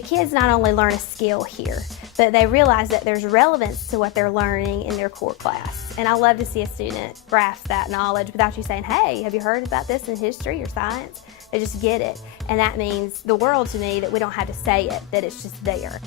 the kids not only learn a skill here, but they realize that there's relevance to what they're learning in their core class. And I love to see a student grasp that knowledge without you saying, hey, have you heard about this in history or science? They just get it. And that means the world to me, that we don't have to say it, that it's just there.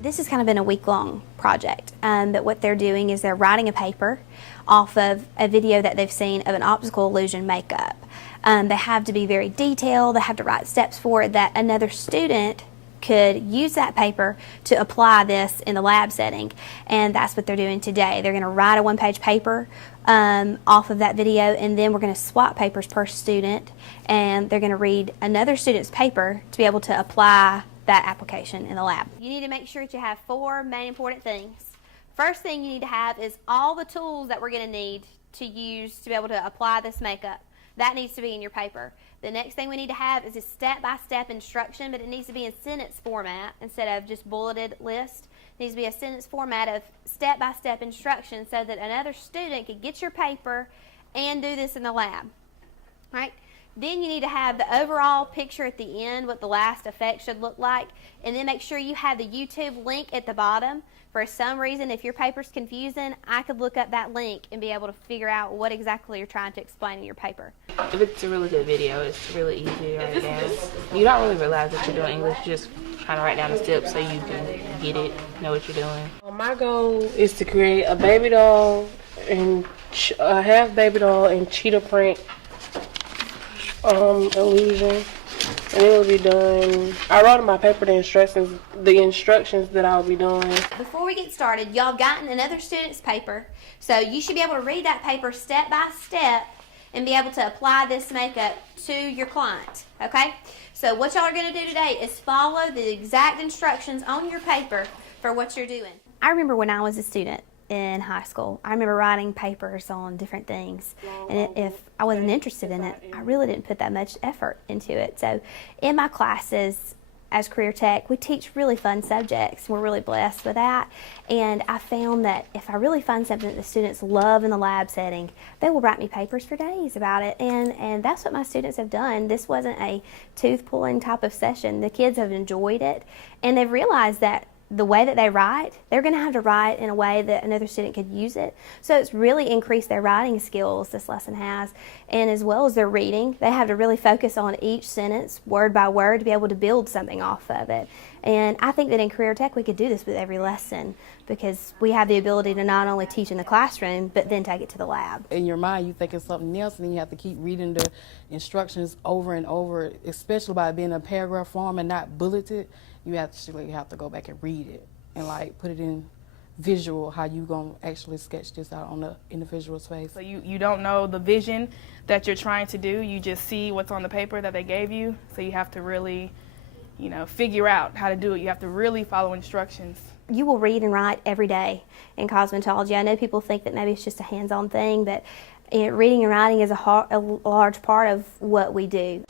This has kind of been a week-long project, but what they're doing is they're writing a paper off of a video that they've seen of an optical illusion makeup. They have to be very detailed, they have to write steps for it that another student could use that paper to apply this in the lab setting, and that's what they're doing today. They're going to write a one-page paper off of that video, and then we're going to swap papers per student, and they're going to read another student's paper to be able to apply that application in the lab. You need to make sure that you have 4 main important things. First thing you need to have is all the tools that we're going to need to use to be able to apply this makeup. That needs to be in your paper. The next thing we need to have is a step-by-step instruction, but it needs to be in sentence format instead of just bulleted list. It needs to be a sentence format of step-by-step instruction so that another student can get your paper and do this in the lab. Right? Then you need to have the overall picture at the end, what the last effect should look like, and then make sure you have the YouTube link at the bottom. For some reason, if your paper's confusing, I could look up that link and be able to figure out what exactly you're trying to explain in your paper. If it's a really good video, it's really easy to write down. You don't really realize that you're doing English, you're just trying to write down the steps so you can get it, know what you're doing. My goal is to create a baby doll and a half baby doll and cheetah print illusion, and it will be done. I wrote in my paper the instructions that I'll be doing. Before we get started, y'all have gotten another student's paper, so you should be able to read that paper step by step and be able to apply this makeup to your client, okay? So what y'all are going to do today is follow the exact instructions on your paper for what you're doing. I remember when I was a student in high school, I remember writing papers on different things, and if I wasn't interested in it, I really didn't put that much effort into it. So in my classes as career tech, we teach really fun subjects. We're really blessed with that, and I found that if I really find something that the students love in the lab setting, they will write me papers for days about it, and that's what my students have done. This wasn't a tooth-pulling type of session. The kids have enjoyed it, and they've realized that the way that they write, they're going to have to write in a way that another student could use it. So it's really increased their writing skills, this lesson has, and as well as their reading. They have to really focus on each sentence, word by word, to be able to build something off of it. And I think that in career tech we could do this with every lesson, because we have the ability to not only teach in the classroom, but then take it to the lab. In your mind, you think it's something else, and then you have to keep reading the instructions over and over, especially by being in paragraph form and not bulleted. You actually have to go back and read it and like put it in visual, how you gonna actually sketch this out on the individual space. So you don't know the vision that you're trying to do, you just see what's on the paper that they gave you, so you have to really, figure out how to do it. You have to really follow instructions. You will read and write every day in cosmetology. I know people think that maybe it's just a hands-on thing, but reading and writing is a large part of what we do.